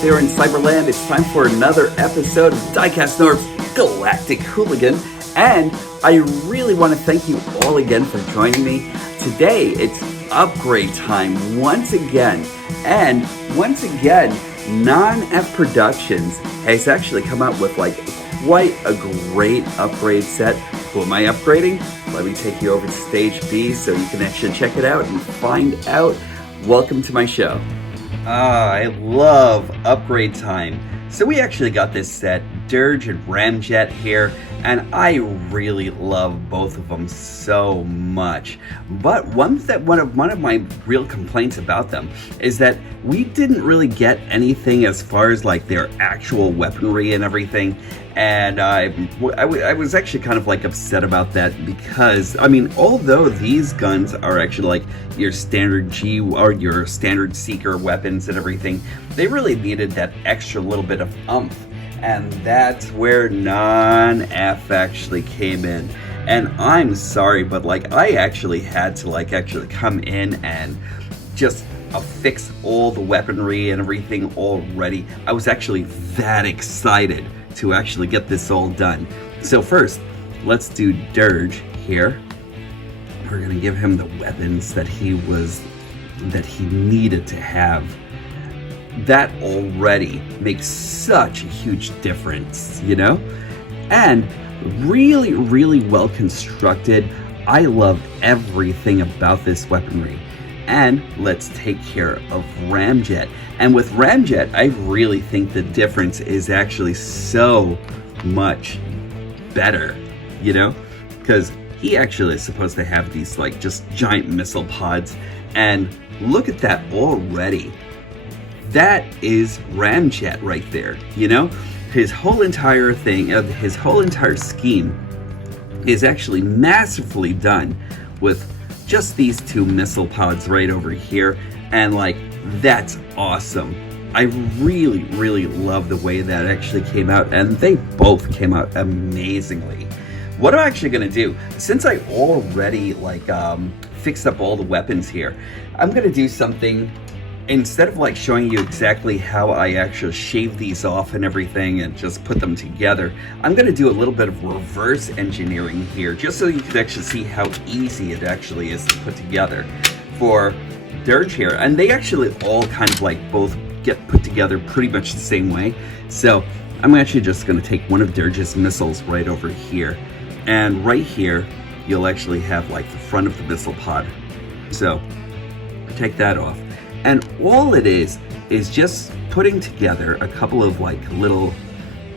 out there in Cyberland. It's time for another episode of DIECAST NORBZ Galactic Hooligan. And I really want to thank you all again for joining me. Today, it's upgrade time once again. And once again, Nonnef Productions has actually come out with like quite a great upgrade set. Who am I upgrading? Let me take you over to stage B so you can actually check it out and find out. Welcome to my show. I love upgrade time. So we actually got this set, Dirge and Ramjet here, and I really love both of them so much. But one of my real complaints about them is that we didn't really get anything as far as like their actual weaponry and everything. And I was actually kind of like upset about that because, I mean, although these guns are actually like your standard G or your standard Seeker weapons and everything, they really needed that extra little bit of oomph. And that's where Nonnef actually came in. And I'm sorry, but like I actually had to like actually come in and just affix all the weaponry and everything already. I was actually that excited to actually get this all done. So first, let's do Dirge here. We're gonna give him the weapons that he needed to have. That already makes such a huge difference, you know? And really, really well constructed. I love everything about this weaponry. And let's take care of Ramjet. And with Ramjet, I really think the difference is actually so much better, you know? Because he actually is supposed to have these like just giant missile pods. And look at that already. That is Ramjet right there, you know? His whole entire thing, his whole entire scheme is actually masterfully done with just these two missile pods right over here, and like that's awesome. I really, really love the way that actually came out, and they both came out amazingly. What I'm actually gonna do, since I already like fixed up all the weapons here, I'm gonna do something. Instead of like showing you exactly how I actually shave these off and everything and just put them together, I'm going to do a little bit of reverse engineering here just so you can actually see how easy it actually is to put together for Dirge here. And they actually all kind of like both get put together pretty much the same way. So I'm actually just going to take one of Dirge's missiles right over here. And right here, you'll actually have like the front of the missile pod. So take that off. And all it is just putting together a couple of like little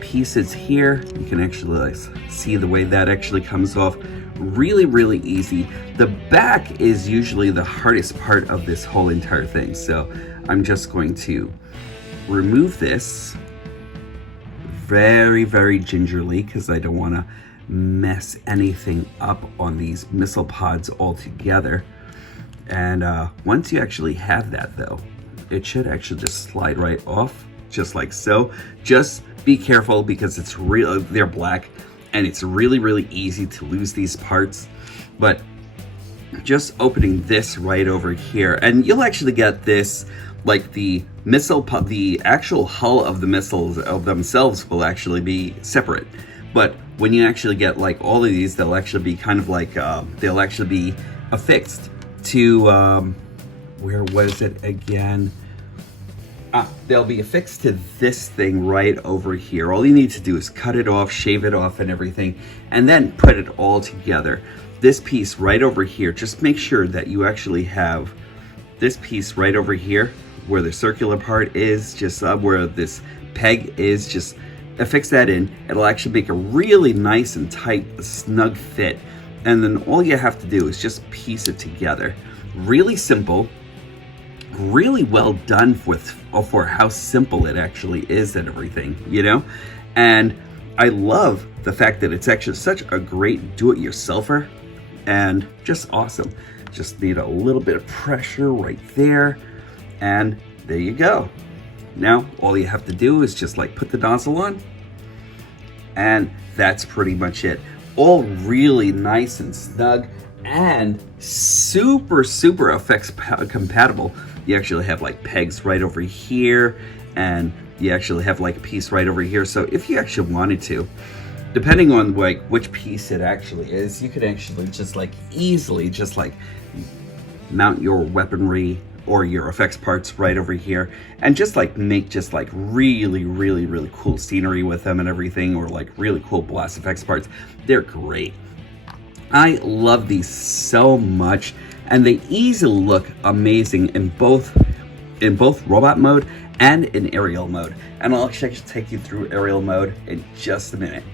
pieces here. You can actually like see the way that actually comes off. Really, really easy. The back is usually the hardest part of this whole entire thing. So I'm just going to remove this very, very gingerly because I don't want to mess anything up on these missile pods altogether. And once you actually have that though, it should actually just slide right off, just like so. Just be careful because it's real, they're black, and it's really, really easy to lose these parts. But just opening this right over here, and you'll actually get this, like the missile, the actual hull of the missiles of themselves will actually be separate. But when you actually get like all of these, they'll actually be kind of like, they'll actually be affixed to where was it again? They'll be affixed to this thing right over here. All you need to do is cut it off, shave it off and everything, and then put it all together. This piece right over here, just make sure that you actually have this piece right over here where the circular part is, just where this peg is, just affix that in. It'll actually make a really nice and tight, snug fit. And then all you have to do is just piece it together. Really simple, really well done for how simple it actually is and everything, you know? And I love the fact that it's actually such a great do-it-yourselfer and just awesome. Just need a little bit of pressure right there, and there you go. Now, all you have to do is just like put the nozzle on, and that's pretty much it. All really nice and snug and super, super effects compatible. You actually have like pegs right over here and you actually have like a piece right over here. So if you actually wanted to, depending on like which piece it actually is, you could actually just like easily just like mount your weaponry or your effects parts right over here and just like make just like really cool scenery with them and everything, or like really cool blast effects parts. They're great. I love these so much, and they easily look amazing in both robot mode and in aerial mode. And I'll actually take you through aerial mode in just a minute.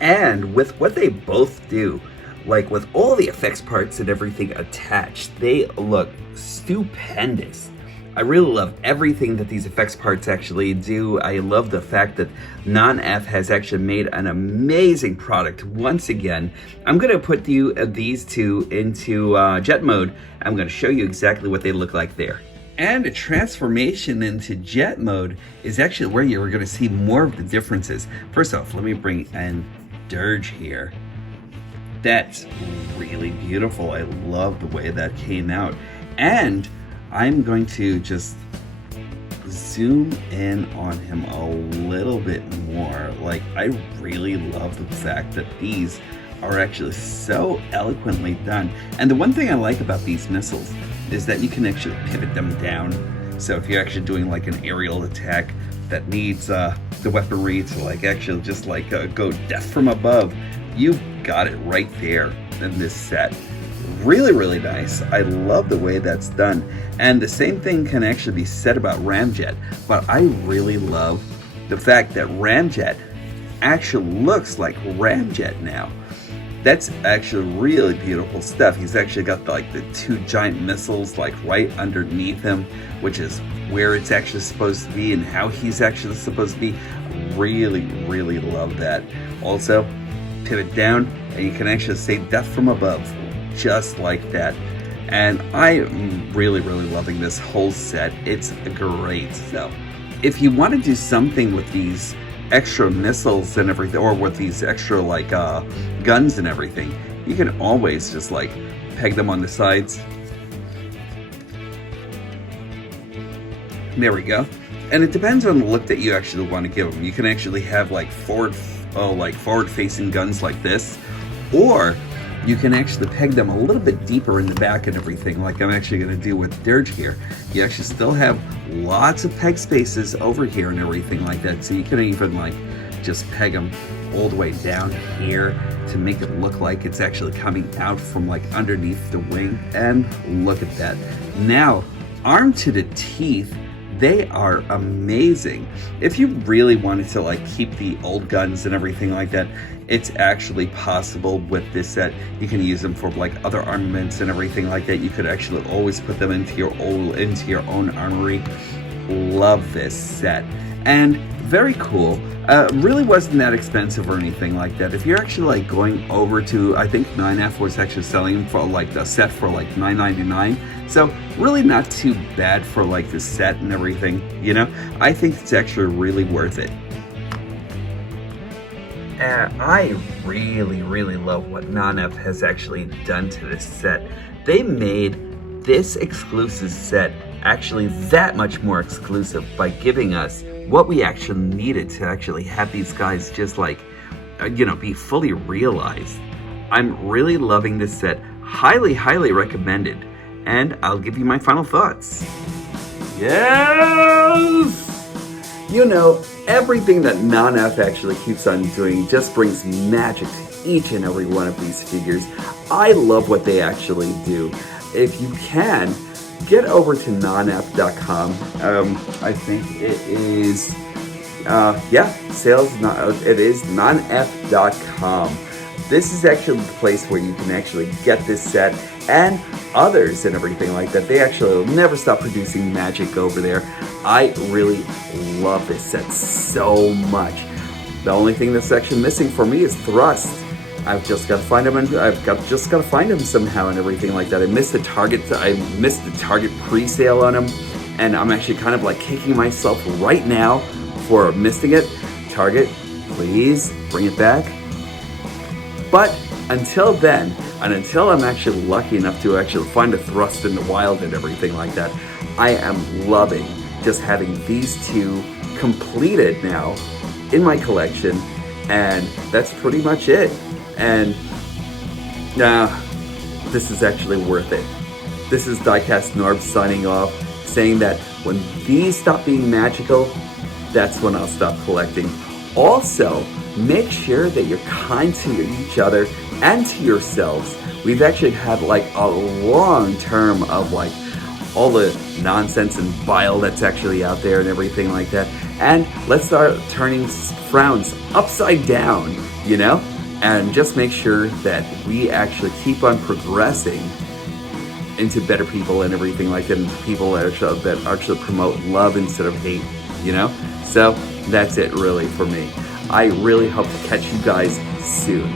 And with what they both do, like with all the effects parts and everything attached, they look stupendous. I really love everything that these effects parts actually do. I love the fact that Nonnef has actually made an amazing product once again. I'm going to put these two into jet mode. I'm going to show you exactly what they look like there. And a transformation into jet mode is actually where you're going to see more of the differences. First off, let me bring in Dirge here. That's really beautiful. I love the way that came out. And I'm going to just zoom in on him a little bit more. Like, I really love the fact that these are actually so eloquently done. And the one thing I like about these missiles is that you can actually pivot them down. So if you're actually doing like an aerial attack that needs the weaponry to like actually just like go death from above, you've got it right there in this set. Really nice. I love the way that's done. And the same thing can actually be said about Ramjet, but I really love the fact that Ramjet actually looks like Ramjet now. That's actually really beautiful stuff. He's actually got like the two giant missiles like right underneath him, which is where it's actually supposed to be and how he's actually supposed to be. Really love that. Also, pivot down and you can actually say death from above, just like that. And I'm really loving this whole set. It's great. So if you want to do something with these extra missiles and everything, or with these extra like guns and everything, you can always just like peg them on the sides. There we go. And it depends on the look that you actually want to give them. You can actually have like forward-facing guns like this, or you can actually peg them a little bit deeper in the back and everything, like I'm actually going to do with Dirge here. You actually still have lots of peg spaces over here and everything like that, so you can even like just peg them all the way down here to make it look like it's actually coming out from like underneath the wing. And look at that. Now, armed to the teeth, they are amazing. If you really wanted to like keep the old guns and everything like that, it's actually possible with this set. You can use them for like other armaments and everything like that. You could actually always put them into your own armory. Love this set. And very cool. Really wasn't that expensive or anything like that. If you're actually like going over to, I think Nonnef was actually selling for like the set for like $9.99. So really not too bad for like the set and everything, you know? I think it's actually really worth it. I really love what Nonnef has actually done to this set. They made this exclusive set actually that much more exclusive by giving us what we actually needed to actually have these guys just like, be fully realized. I'm really loving this set. Highly recommended. And I'll give you my final thoughts. Yes! You know, everything that Nonnef actually keeps on doing just brings magic to each and every one of these figures. I love what they actually do. If you can, get over to nonnef.com. I think it is, it is nonnef.com. This is actually the place where you can actually get this set and others and everything like that. They actually will never stop producing magic over there. I really love this set so much. The only thing that's actually missing for me is Thrust. I've just got to find him, and just got to find him somehow and everything like that. I missed the Target pre-sale on him, and I'm actually kind of like kicking myself right now for missing it. Target, please bring it back. But until then, and until I'm actually lucky enough to actually find a Thrust in the wild and everything like that, I am loving just having these two completed now in my collection, and that's pretty much it. And this is actually worth it. This is DIECAST NORBZ signing off, saying that when these stop being magical, that's when I'll stop collecting. Also, make sure that you're kind to each other and to yourselves. We've actually had like a long term of like all the nonsense and bile that's actually out there and everything like that. And let's start turning frowns upside down, you know? And just make sure that we actually keep on progressing into better people and everything like that, and people that actually promote love instead of hate, you know? So that's it really for me. I really hope to catch you guys soon.